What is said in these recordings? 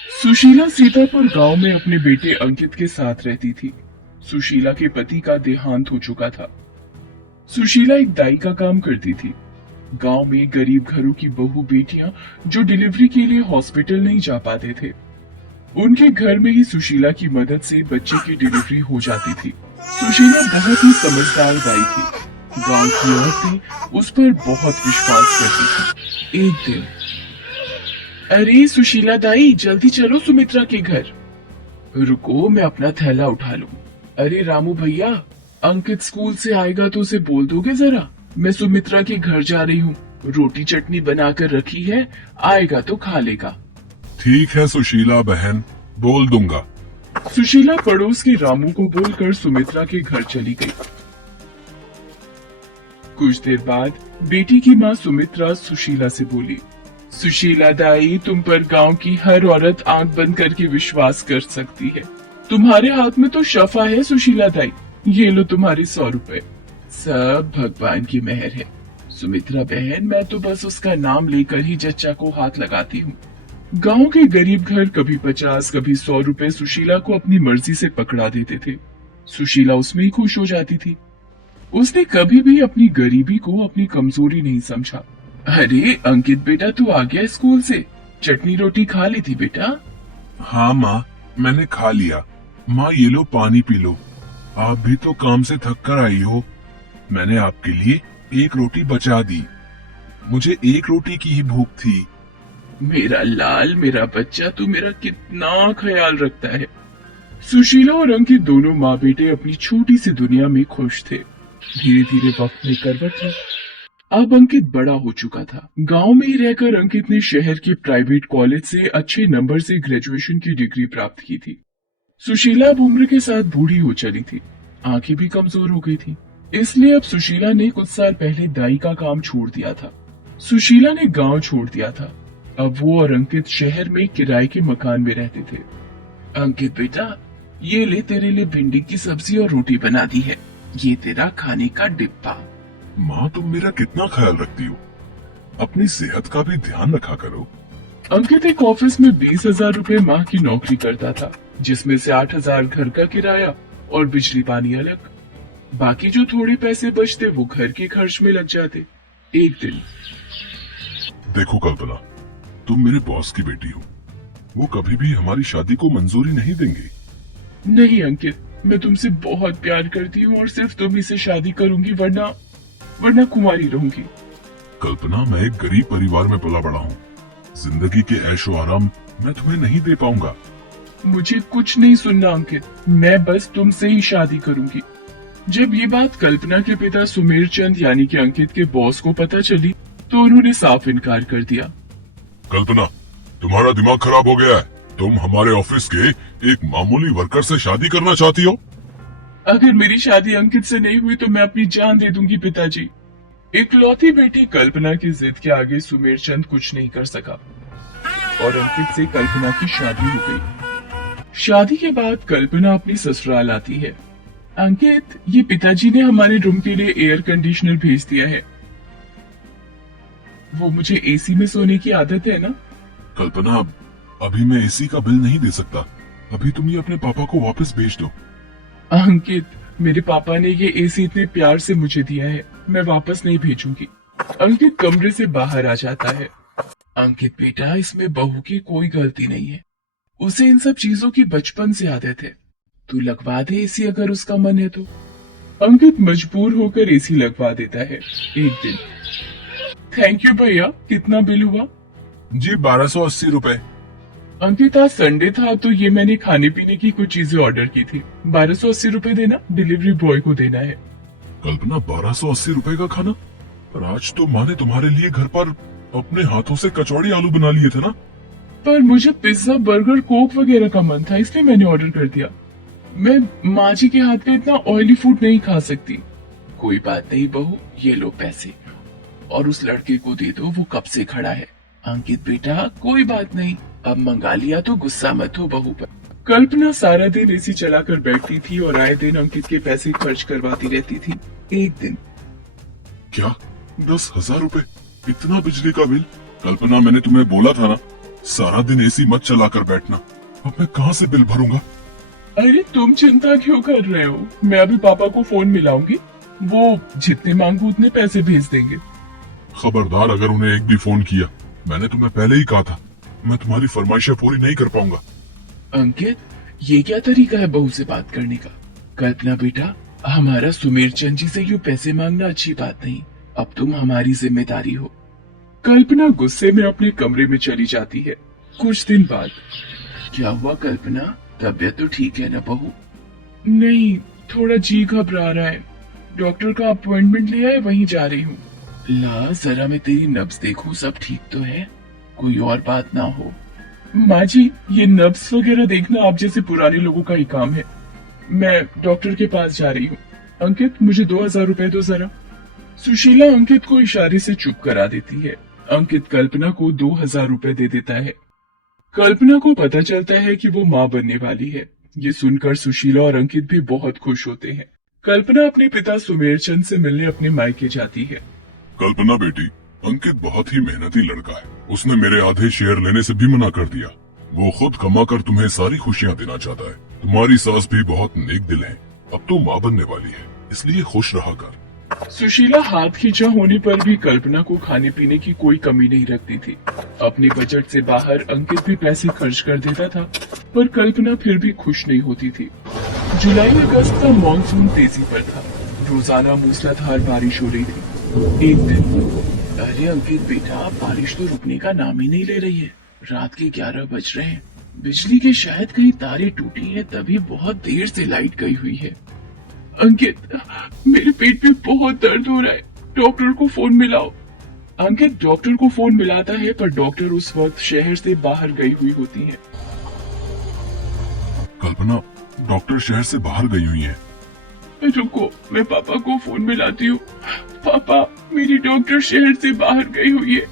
सुशीला सीतापुर गांव में अपने बेटे अंकित के साथ रहती थी। सुशीला के पति का देहांत हो चुका था। सुशीला एक दाई का काम करती थी। गांव में गरीब घरों की बहू बेटियां जो डिलीवरी के लिए हॉस्पिटल नहीं जा पाते थे, उनके घर में ही सुशीला की मदद से बच्चे की डिलीवरी हो जाती थी। सुशीला बहुत ही समझदार दाई थी। गांव की औरतें उस पर बहुत विश्वास करती थी। एक दिन, अरे सुशीला दाई, जल्दी चलो सुमित्रा के घर। रुको, मैं अपना थैला उठा लूं। अरे रामू भैया, अंकित स्कूल से आएगा तो उसे बोल दोगे जरा, मैं सुमित्रा के घर जा रही हूँ। रोटी चटनी बनाकर रखी है, आएगा तो खा लेगा। ठीक है सुशीला बहन, बोल दूंगा। सुशीला पड़ोस के रामू को बोलकर सुमित्रा के घर चली गई। कुछ देर बाद बेटी की माँ सुमित्रा सुशीला से बोली, सुशीला दाई, तुम पर गांव की हर औरत आंख बंद करके विश्वास कर सकती है। तुम्हारे हाथ में तो शफा है सुशीला दाई, ये लो तुम्हारे 100 रुपए। सब भगवान की मेहर है सुमित्रा बहन, मैं तो बस उसका नाम लेकर ही जच्चा को हाथ लगाती हूँ। गांव के गरीब घर कभी 50 कभी 100 रुपए सुशीला को अपनी मर्जी से पकड़ा देते थे। सुशीला उसमें ही खुश हो जाती थी। उसने कभी भी अपनी गरीबी को अपनी कमजोरी नहीं समझा। अरे अंकित बेटा, तू आ गया स्कूल से? चटनी रोटी खा ली थी बेटा? हाँ माँ, मैंने खा लिया। माँ ये लो पानी पी लो। आप भी तो काम से थक कर आई हो। मैंने आपके लिए एक रोटी बचा दी। मुझे एक रोटी की ही भूख थी। मेरा लाल, मेरा बच्चा, तू मेरा कितना ख्याल रखता है। सुशीला और अंकित दोनों माँ बेटे अपनी छोटी सी दुनिया में खुश थे। धीरे धीरे वक्त में करवट ली। अब अंकित बड़ा हो चुका था। गांव में ही रहकर अंकित ने शहर के प्राइवेट कॉलेज से अच्छे नंबर से ग्रेजुएशन की डिग्री प्राप्त की थी। सुशीला अब उम्र के साथ बूढ़ी हो चली थी। आंखें भी कमजोर हो गई थी। इसलिए अब सुशीला ने कुछ साल पहले दाई का काम छोड़ दिया था। सुशीला ने गांव छोड़ दिया था। अब वो और अंकित शहर में किराए के मकान में रहते थे। अंकित बेटा, ये ले, तेरे लिए भिंडी की सब्जी और रोटी बना दी है। ये तेरा खाने का डिब्बा। माँ तुम मेरा कितना ख्याल रखती हो। अपनी सेहत का भी ध्यान रखा करो। अंकित एक ऑफिस में 20,000 रुपए माह की नौकरी करता था, जिसमें से 8,000 घर का किराया और बिजली पानी अलग। बाकी जो थोड़े पैसे बचते वो घर के खर्च में लग जाते। एक दिन, देखो कल्पना, तुम मेरे बॉस की बेटी हो। वो कभी भी हमारी शादी को मंजूरी नहीं देंगे। नहीं अंकित, मैं तुमसे बहुत प्यार करती हूँ और सिर्फ तुम्ही से शादी करूंगी, वरना कुंवारी रहूंगी। कल्पना, मैं एक गरीब परिवार में पला बड़ा हूँ। जिंदगी के ऐशो आराम मैं तुम्हें नहीं दे पाऊंगा। मुझे कुछ नहीं सुनना अंकित, मैं बस तुमसे ही शादी करूंगी। जब ये बात कल्पना के पिता सुमेर चंद यानी कि अंकित के बॉस को पता चली तो उन्होंने साफ इनकार कर दिया। कल्पना, तुम्हारा दिमाग खराब हो गया है। तुम हमारे ऑफिस के एक मामूली वर्कर से शादी करना चाहती हो? अगर मेरी शादी अंकित से नहीं हुई तो मैं अपनी जान दे दूंगी पिताजी। इकलौती बेटी कल्पना की जिद के आगे सुमेर चंद कुछ नहीं कर सका और अंकित से कल्पना की शादी हो गई। शादी के बाद कल्पना अपनी ससुराल आती है। अंकित, ये पिताजी ने हमारे रूम के लिए एयर कंडीशनर भेज दिया है। वो मुझे एसी में सोने की आदत है ना। कल्पना, अभी मैं एसी का बिल नहीं दे सकता। अभी तुम ये अपने पापा को वापस भेज दो। अंकित, मेरे पापा ने ये एसी इतने प्यार से मुझे दिया है, मैं वापस नहीं भेजूंगी। अंकित कमरे से बाहर आ जाता है। अंकित बेटा, इसमें बहू की कोई गलती नहीं है। उसे इन सब चीजों की बचपन से आदत है। तू लगवा दे एसी अगर उसका मन है तो। अंकित मजबूर होकर एसी लगवा देता है। एक दिन, थैंक यू भैया, कितना बिल हुआ? जी 1280 रुपए। अंकित, आज संडे था तो ये मैंने खाने पीने की कुछ चीजें ऑर्डर की थी। 1280 रुपए देना, डिलीवरी बॉय को देना है। कल्पना, 1280 रुपए का खाना? पर आज तो माँ ने तुम्हारे लिए घर पर अपने हाथों से कचौड़ी आलू बना लिए थे ना। पर मुझे पिज्जा, बर्गर, कोक वगैरह का मन था, इसलिए मैंने ऑर्डर कर दिया। मैं माँ जी के हाथ का इतना ऑयली फूड नहीं खा सकती। कोई बात नहीं बहू, ये लो पैसे और उस लड़के को दे दो, वो कब से खड़ा है। अंकित बेटा, कोई बात नहीं, अब मंगा लिया तो गुस्सा मत हो बहू पर। कल्पना सारा दिन एसी चलाकर बैठती थी और आए दिन अंकित के पैसे खर्च करवाती रहती थी। एक दिन, क्या 10,000 रुपए? इतना बिजली का बिल? कल्पना, मैंने तुम्हें बोला था ना सारा दिन एसी मत चला कर बैठना। अब मैं कहाँ से बिल भरूंगा? अरे तुम चिंता क्यों कर रहे हो, मैं अभी पापा को फोन मिलाऊंगी, वो जितने मांगू उतने पैसे भेज देंगे। खबरदार अगर उन्हें एक भी फोन किया, मैंने तुम्हें पहले ही कहा था मैं तुम्हारी फरमाइशें पूरी नहीं कर पाऊंगा। अंकित, ये क्या तरीका है बहू से बात करने का? कल्पना बेटा, हमारा सुमेर चंद जी से यूं पैसे मांगना अच्छी बात नहीं, अब तुम हमारी जिम्मेदारी हो। कल्पना गुस्से में अपने कमरे में चली जाती है। कुछ दिन बाद, क्या हुआ कल्पना, तबीयत तो ठीक है ना बहू? नहीं, थोड़ा जी घबरा रहा है, डॉक्टर का अपॉइंटमेंट लिया है, वहीं जा रही हूँ। ला जरा मैं तेरी नब्ज देखूं, सब ठीक तो है, कोई और बात ना हो। माँ जी, ये नब्ज वगैरह देखना आप जैसे पुराने लोगों का ही काम है, मैं डॉक्टर के पास जा रही हूँ। अंकित, मुझे 2000 रुपए दो जरा। सुशीला अंकित को इशारे से चुप करा देती है। अंकित कल्पना को 2000 रुपए दे देता है। कल्पना को पता चलता है कि वो माँ बनने वाली है। ये सुनकर सुशीला और अंकित भी बहुत खुश होते हैं। कल्पना अपने पिता सुमेर चंद से मिलने अपने मायके जाती है। कल्पना बेटी, अंकित बहुत ही मेहनती लड़का है, उसने मेरे आधे शेयर लेने से भी मना कर दिया। वो खुद कमा कर तुम्हें सारी खुशियाँ देना चाहता है। तुम्हारी सास भी बहुत नेक दिल है, अब तो माँ बनने वाली है, इसलिए खुश रहा कर। सुशीला हाथ खींचा होने पर भी कल्पना को खाने पीने की कोई कमी नहीं रखती थी। अपने बजट से बाहर अंकित भी पैसे खर्च कर देता था, पर कल्पना फिर भी खुश नहीं होती थी। जुलाई अगस्त का मानसून तेजी पर था। रोजाना मूसलाधार बारिश हो रही थी। एक दिन, अरे अंकित बेटा, बारिश तो रुकने का नाम ही नहीं ले रही है। रात के 11 बज रहे हैं, बिजली के शायद कहीं तारे टूटी हैं, तभी बहुत देर से लाइट गई हुई है। अंकित, मेरे पेट में बहुत दर्द हो रहा है, डॉक्टर को फोन मिलाओ। अंकित डॉक्टर को फोन मिलाता है, पर डॉक्टर उस वक्त शहर से बाहर गई हुई होती हैं। कल्पना, डॉक्टर शहर से बाहर गई हुई है। रुको, मैं पापा को फोन मिलाती हूँ। पापा, मेरी डॉक्टर शहर से बाहर गई हुई है,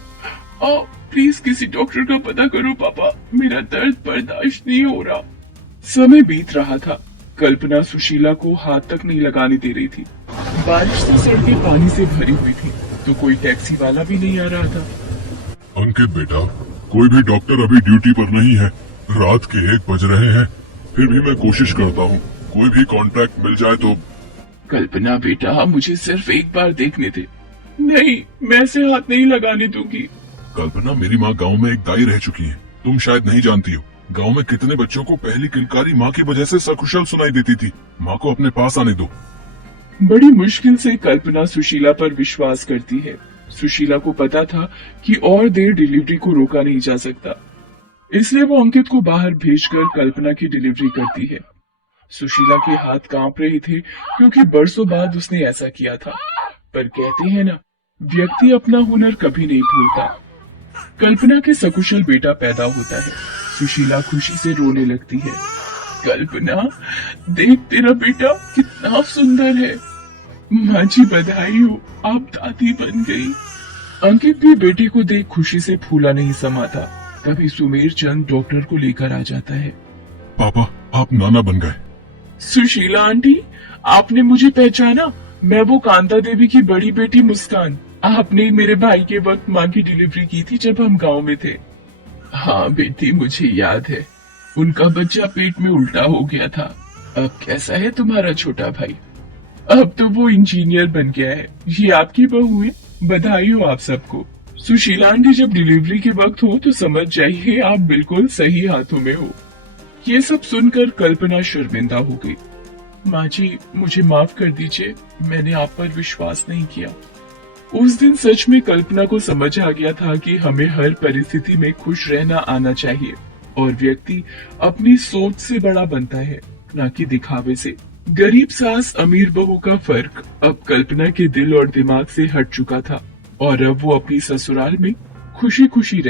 आओ प्लीज किसी डॉक्टर का पता करो पापा, मेरा दर्द बर्दाश्त नहीं हो रहा। समय बीत रहा था। कल्पना सुशीला को हाथ तक नहीं लगाने दे रही थी। बारिश से सड़कें पानी से भरी हुई थी, तो कोई टैक्सी वाला भी नहीं आ रहा था। अंकित बेटा, कोई भी डॉक्टर अभी ड्यूटी पर नहीं है, रात के 1 बज रहे हैं, फिर भी मैं कोशिश करता हूँ, कोई भी कॉन्ट्रैक्ट मिल जाए तो। कल्पना बेटा, मुझे सिर्फ एक बार देखने दे। नहीं, मैं ऐसे हाथ नहीं लगाने दूंगी। कल्पना, मेरी माँ गांव में एक दाई रह चुकी है, तुम शायद नहीं जानती हो। गांव में कितने बच्चों को पहली किलकारी माँ की वजह से सकुशल सुनाई देती थी। माँ को अपने पास आने दो। बड़ी मुश्किल से कल्पना सुशीला पर विश्वास करती है। सुशीला को पता था कि और देर डिलीवरी को रोका नहीं जा सकता, इसलिए वो अंकित को बाहर भेजकर कल्पना की डिलीवरी करती है। सुशीला के हाथ कांप रहे थे, क्योंकि बरसों बाद उसने ऐसा किया था। पर कहते हैं ना, व्यक्ति अपना हुनर कभी नहीं भूलता। कल्पना के सकुशल बेटा पैदा होता है। सुशीला खुशी से रोने लगती है। कल्पना, देख तेरा बेटा कितना सुंदर है। माँ जी बधाई हो, आप दादी बन गई। अंकित भी बेटे को देख खुशी से फूला नहीं समाता। तभी सुमेर चंद डॉक्टर को लेकर आ जाता है। पापा, आप नाना बन गए। सुशीला आंटी, आपने मुझे पहचाना? मैं वो कांता देवी की बड़ी बेटी मुस्कान। आपने मेरे भाई के वक्त माँ की डिलीवरी की थी जब हम गांव में थे। हाँ बेटी, मुझे याद है, उनका बच्चा पेट में उल्टा हो गया था। अब कैसा है तुम्हारा छोटा भाई? अब तो वो इंजीनियर बन गया है। ये आपकी बहू है, बधाई हो आप सबको। सुशीला आंटी, जब डिलीवरी के वक्त हो तो समझ जाइए आप बिल्कुल सही हाथों में हो। ये सब सुनकर कल्पना शर्मिंदा हो गई। माँ जी, मुझे माफ कर दीजिए, मैंने आप पर विश्वास नहीं किया। उस दिन सच में कल्पना को समझ आ गया था कि हमें हर परिस्थिति में खुश रहना आना चाहिए, और व्यक्ति अपनी सोच से बड़ा बनता है, न कि दिखावे से। गरीब सास अमीर बहू का फर्क अब कल्पना के दिल और दिमाग से हट चुका था, और अब वो अपनी ससुराल में खुशी खुशी